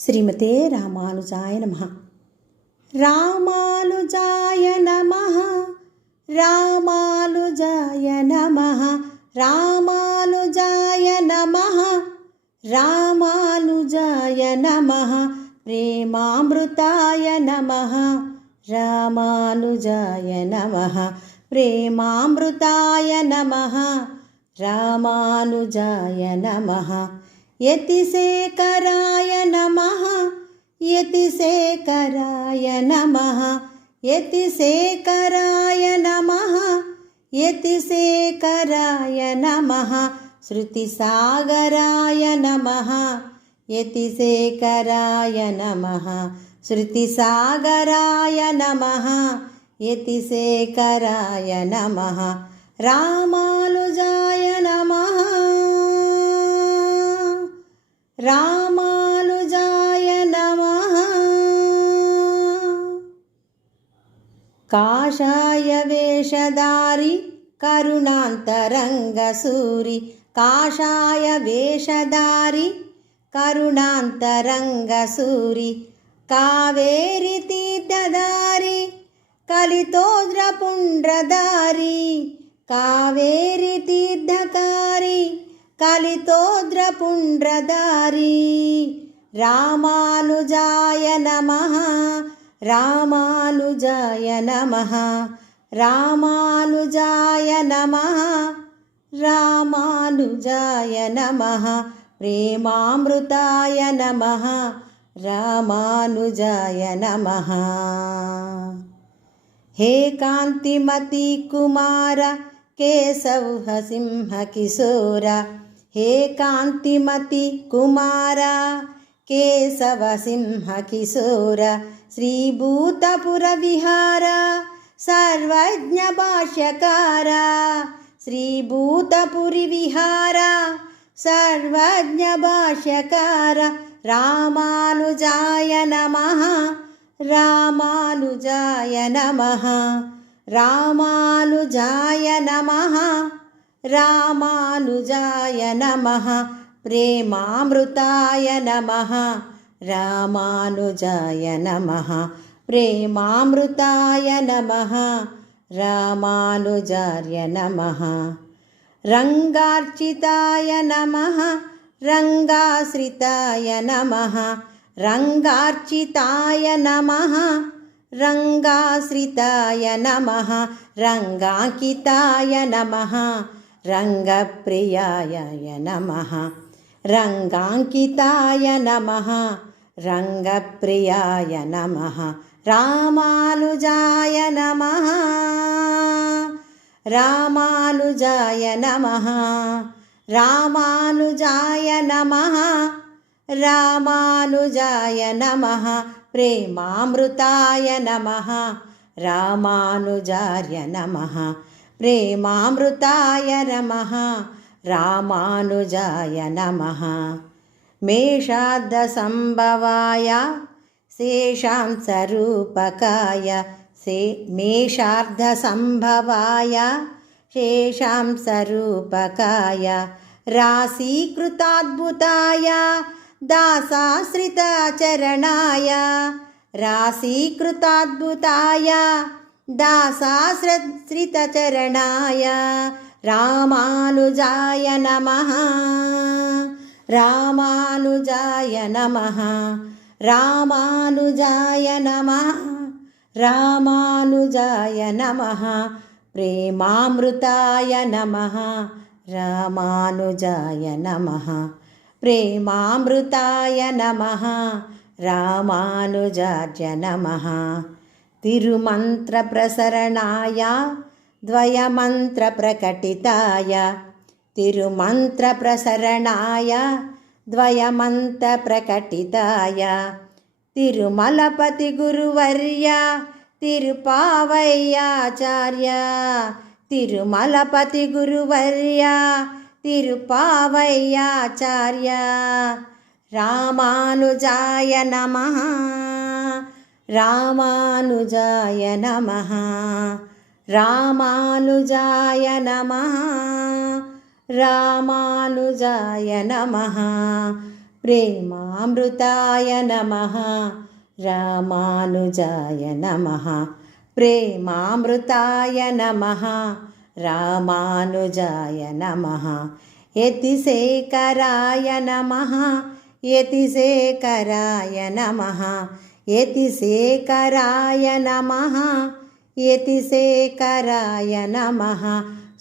శ్రీమతే రామానుజాయ నమ. రామానుజాయ నమ. రామానుజాయ నమ. రామానుజాయ నమ. రామానుజాయ నమ. ప్రేమామృతాయ నమ. రామానుజాయ నమ. ప్రేమామృతాయ నమ. రామానుజాయ నమ. యతిశేఖరాయ నమ యతిశేఖరాయ నమ యతిశేఖరాయ నమ యతిశేఖరాయ నమ శృతిసాగరాయ నమ యతిశేఖరాయ నమ శృతిసాగరాయ నమ యతిశేఖరాయ నమ రామానుజాయ रामानुजाय नमः। काषाय वेषधारि करुणान्तरङ्गसूरि। काषाय वेषधारि करुणान्तरङ्गसूरि। कावेरिति कलितोद्रपुण्ड्रधारि कलितोद्रपुण्ड्रदारि కలితోద్రపుండ్రధారీ రామానుజాయ నమ. రామానుజాయ నమ. రామానుజాయ నమ. రామానుజాయ నమ. ప్రేమామృతాయ నమ. రామానుజాయ నమ. హే కాంతిమతి కుమార కేశవ సింహ కిశోర. హే కాంతిమతి కుమార కేశవ సింహ కిశోర శ్రీభూతపుర విహార సర్వజ్ఞ భాష్యకార శ్రీభూతపురి విహార సర్వజ్ఞ భాష్యకార రామానుజాయ నమ రామానుజాయ నమ రామానుజాయ నమ. రామానుజాయ నమ ప్రేమామృతాయ నమ రామానుజాయ నమ ప్రేమామృతాయ నమ రామానుజార్య నమ రంగార్చితాయ నమ రంగాశ్రితాయ నమ రంగార్చితాయ నమ రంగాశ్రితాయ నమ రంగాంకితాయ నమ రంగప్రియాయ నమ. రంగాంకితాయ నమ. రంగప్రియాయ నమ. రామానుజాయ నమ. రామానుజాయ నమ. రామానుజాయ నమ. రామానుజాయ నమ. ప్రేమామృతాయ నమ. రామానుజార్య నమ. ప్రేమామృతాయ నమ రామానుజాయ నమ. మేషార్ధసంభవాయ శేషాం స్వరూపకాయ శే మేషార్ధసంభవాయ శేషాం స్వరూపకాయ రాశీకృతాద్భుతాయ దాసాశ్రితచరణాయ రాశీకృతాద్భుతాయ దాసాశ్రితచరణాయ రామానుజాయ నమ. రామానుజాయ నమ. రామానుజాయ నమ. రామానుజాయ నమ. ప్రేమామృతాయ నమ. రామానుజాయ నమ. ప్రేమామృతాయ నమ. రామానుజార్య నమ. తిరుమంత్రప్రసరణాయ ద్వయమంత్రప్రకటితాయ తిరుమంత్రప్రసరణాయ ద్వయమంత్రప్రకటితాయ తిరుమలపతి గురువర్య తిరుపావయ్యాచార్య తిరుమలపతి గురువర్య తిరుపావయ్యాచార్య రామానుజాయ నమ రామానుజాయ నమ. రామానుజాయ నమ. రామానుజాయ నమ. ప్రేమామృతాయ నమ. రామానుజాయ నమ. ప్రేమామృతాయ నమ. రామానుజాయ నమ. యతిశేఖరాయ నమ. యతిశేఖరాయ నమ. యతిశేఖరాయ నమ యతిశేఖరాయ నమ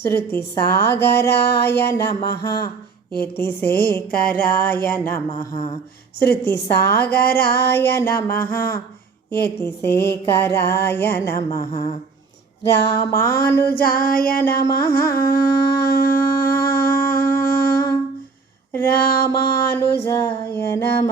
శృతిసాగరాయ నమ యతిశేఖరాయ నమ శృతిసాగరాయ నమ యతిశేఖరాయ నమ. రామానుజాయ నమ. రామానుజాయ నమ.